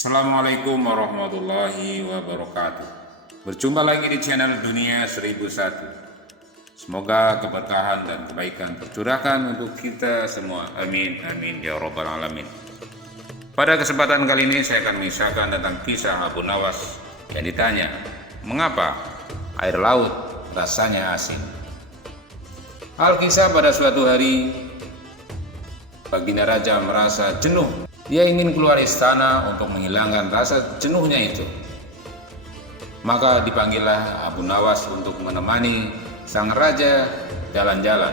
Assalamualaikum warahmatullahi wabarakatuh. Berjumpa lagi di channel Dunia 1001. Semoga keberkahan dan kebaikan tercurahkan untuk kita semua. Amin, amin, ya rabbal alamin. Pada kesempatan kali ini saya akan mengisahkan tentang kisah Abu Nawas yang ditanya, mengapa air laut rasanya asin? Alkisah pada suatu hari, Baginda Raja merasa jenuh. Dia ingin keluar istana untuk menghilangkan rasa jenuhnya itu. Maka dipanggillah Abu Nawas untuk menemani sang raja jalan-jalan.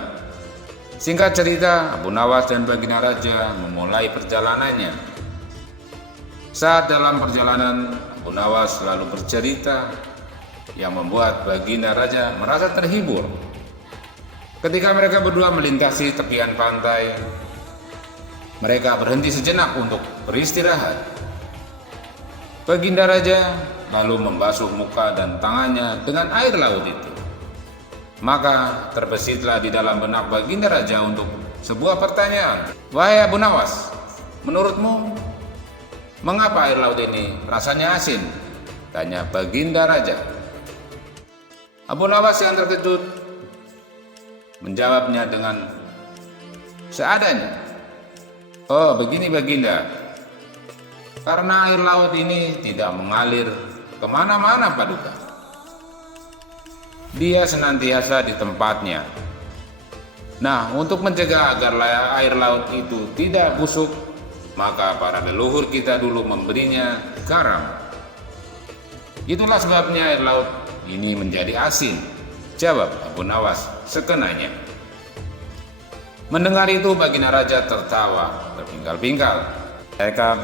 Singkat cerita, Abu Nawas dan Baginda Raja memulai perjalanannya. Saat dalam perjalanan, Abu Nawas selalu bercerita yang membuat Baginda Raja merasa terhibur. Ketika mereka berdua melintasi tepian pantai, mereka berhenti sejenak untuk beristirahat. Baginda Raja lalu membasuh muka dan tangannya dengan air laut itu. Maka terbesitlah di dalam benak Baginda Raja untuk sebuah pertanyaan. Wahai Abu Nawas, menurutmu mengapa air laut ini rasanya asin? Tanya Baginda Raja. Abu Nawas yang terkejut menjawabnya dengan seadanya. Oh, begini Baginda, karena air laut ini tidak mengalir kemana-mana Paduka. Dia senantiasa di tempatnya. Nah, untuk mencegah agar air laut itu tidak busuk, maka para leluhur kita dulu memberinya garam. Itulah sebabnya air laut ini menjadi asin, jawab Abu Nawas sekenanya. Mendengar itu Baginda Raja tertawa terpingkal-pingkal. Mereka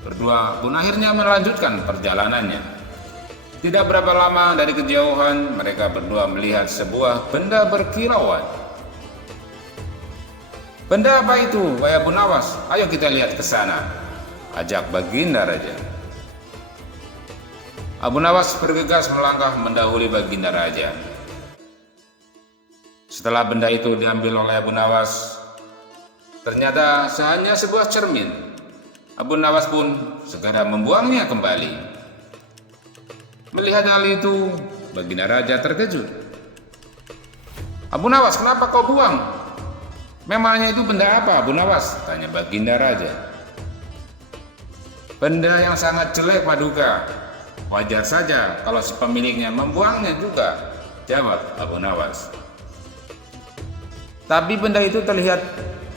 berdua pun akhirnya melanjutkan perjalanannya. Tidak berapa lama dari kejauhan mereka berdua melihat sebuah benda berkilauan. Benda apa itu, wahai Abu Nawas? Ayo kita lihat ke sana, ajak Baginda Raja. Abu Nawas bergegas melangkah mendahului Baginda Raja. Setelah benda itu diambil oleh Abu Nawas, ternyata hanya sebuah cermin. Abu Nawas pun segera membuangnya kembali. Melihat hal itu, Baginda Raja terkejut. Abu Nawas, kenapa kau buang? Memangnya itu benda apa, Abu Nawas? Tanya Baginda Raja. Benda yang sangat jelek Paduka. Wajar saja kalau si pemiliknya membuangnya juga, jawab Abu Nawas. Tapi benda itu terlihat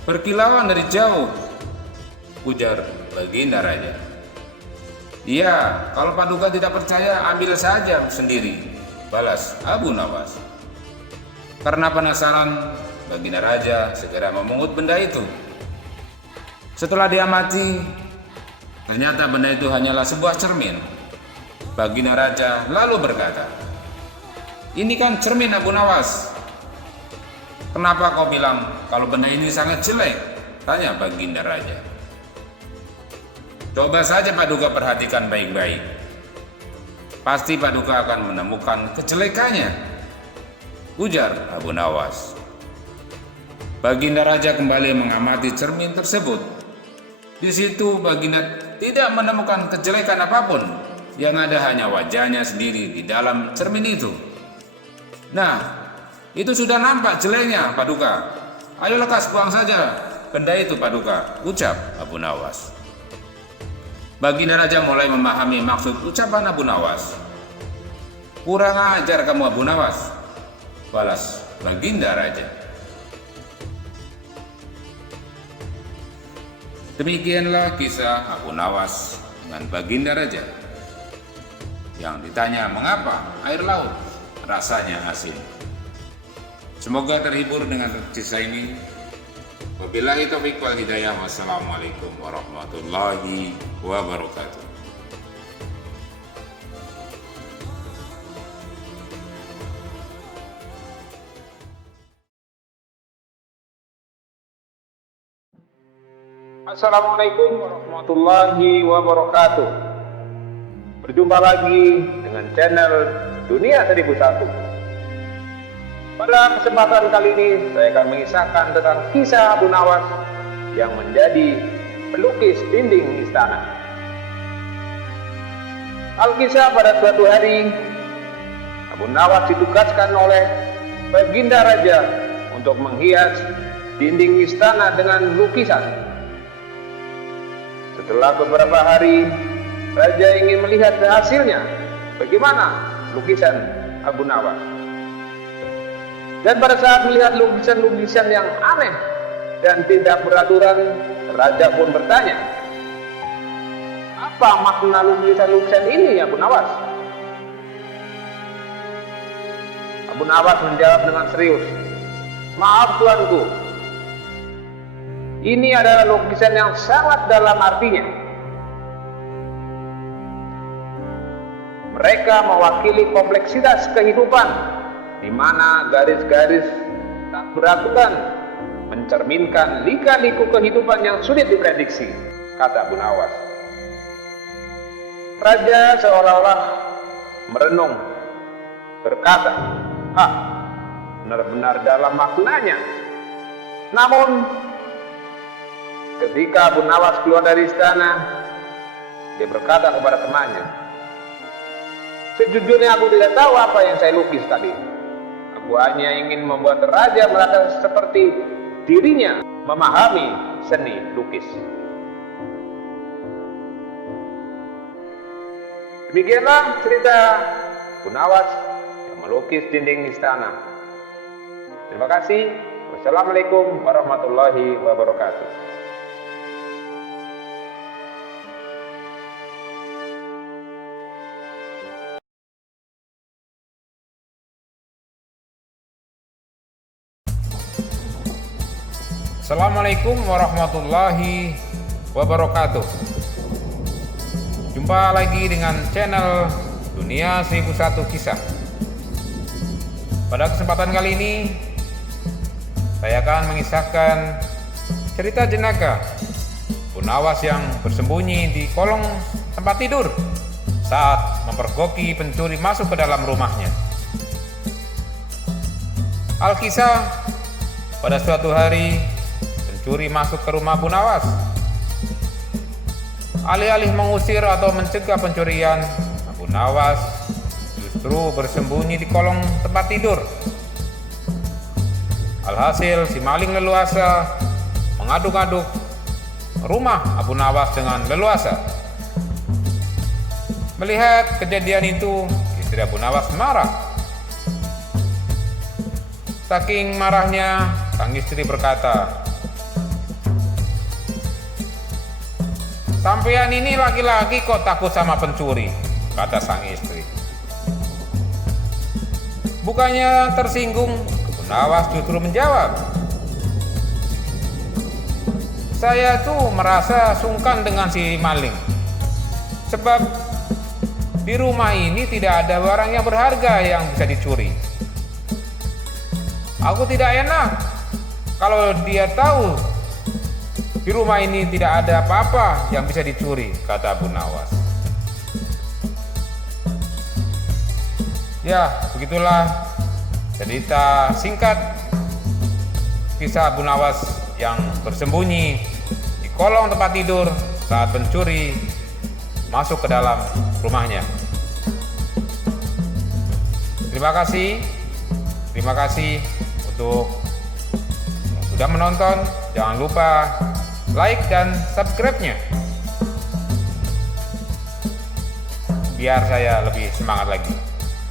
berkilauan dari jauh, ujar Baginda Raja. Iya, kalau Paduka tidak percaya, ambil saja sendiri, balas Abu Nawas. Karena penasaran, Baginda Raja segera memungut benda itu. Setelah diamati, ternyata benda itu hanyalah sebuah cermin. Baginda Raja lalu berkata, "Ini kan cermin Abu Nawas. Kenapa kau bilang kalau benda ini sangat jelek?" Tanya Baginda Raja. Coba saja Paduka perhatikan baik-baik. Pasti Paduka akan menemukan kejelekannya, ujar Abu Nawas. Baginda Raja kembali mengamati cermin tersebut. Di situ Baginda tidak menemukan kejelekan apapun. Yang ada hanya wajahnya sendiri di dalam cermin itu. Nah, itu sudah nampak jeleknya Paduka. Ayo lekas buang saja benda itu Paduka, ucap Abu Nawas. Baginda Raja mulai memahami maksud ucapan Abu Nawas. Kurang ajar kamu Abu Nawas, balas Baginda Raja. Demikianlah kisah Abu Nawas dengan Baginda Raja yang ditanya mengapa air laut rasanya asin. Semoga terhibur dengan kisah ini. Wabillahi taufiq wal hidayah. Wassalamualaikum warahmatullahi wabarakatuh. Assalamualaikum warahmatullahi wabarakatuh. Berjumpa lagi dengan channel Dunia 1001. Pada kesempatan kali ini saya akan mengisahkan tentang kisah Abu Nawas yang menjadi pelukis dinding istana. Alkisah pada suatu hari, Abu Nawas ditugaskan oleh Baginda Raja untuk menghias dinding istana dengan lukisan. Setelah beberapa hari, Raja ingin melihat hasilnya, bagaimana lukisan Abu Nawas. Dan pada saat melihat lukisan-lukisan yang aneh dan tidak beraturan, Raja pun bertanya, "Apa makna lukisan-lukisan ini, Abu Nawas?" Abu Nawas menjawab dengan serius, "Maaf tuanku, ini adalah lukisan yang sangat dalam artinya. Mereka mewakili kompleksitas kehidupan, di mana garis-garis tak beraturan mencerminkan lika-liku kehidupan yang sulit diprediksi," kata Abu Nawas. Raja seolah-olah merenung, berkata, benar-benar dalam maknanya. Namun, ketika Abu Nawas keluar dari istana, dia berkata kepada temannya, "Sejujurnya aku tidak tahu apa yang saya lukis tadi. Aku hanya ingin membuat raja merasa seperti dirinya memahami seni lukis." Demikianlah cerita Abu Nawas yang melukis dinding istana. Terima kasih. Wassalamualaikum warahmatullahi wabarakatuh. Assalamualaikum warahmatullahi wabarakatuh. Jumpa lagi dengan channel Dunia 1001 Kisah. Pada kesempatan kali ini, saya akan mengisahkan cerita jenaka Abu Nawas yang bersembunyi di kolong tempat tidur saat mempergoki pencuri masuk ke dalam rumahnya. Alkisah, pada suatu hari pencuri masuk ke rumah Abu Nawas. Alih-alih mengusir atau mencegah pencurian, Abu Nawas justru bersembunyi di kolong tempat tidur. Alhasil, si maling leluasa mengaduk-aduk rumah Abu Nawas dengan leluasa. Melihat kejadian itu, istri Abu Nawas marah. Saking marahnya, sang istri berkata, "Sampean ini laki-laki kok takut sama pencuri," kata sang istri. Bukannya tersinggung, Abu Nawas justru menjawab, "Saya tuh merasa sungkan dengan si maling. Sebab di rumah ini tidak ada barang yang berharga yang bisa dicuri. Aku tidak enak kalau dia tahu di rumah ini tidak ada apa-apa yang bisa dicuri," kata Abu Nawas. Ya, begitulah cerita singkat kisah Abu Nawas yang bersembunyi di kolong tempat tidur saat pencuri masuk ke dalam rumahnya. Terima kasih untuk yang sudah menonton. Jangan lupa like dan subscribe-nya biar saya lebih semangat lagi.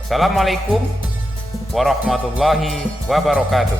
Wassalamualaikum warahmatullahi wabarakatuh.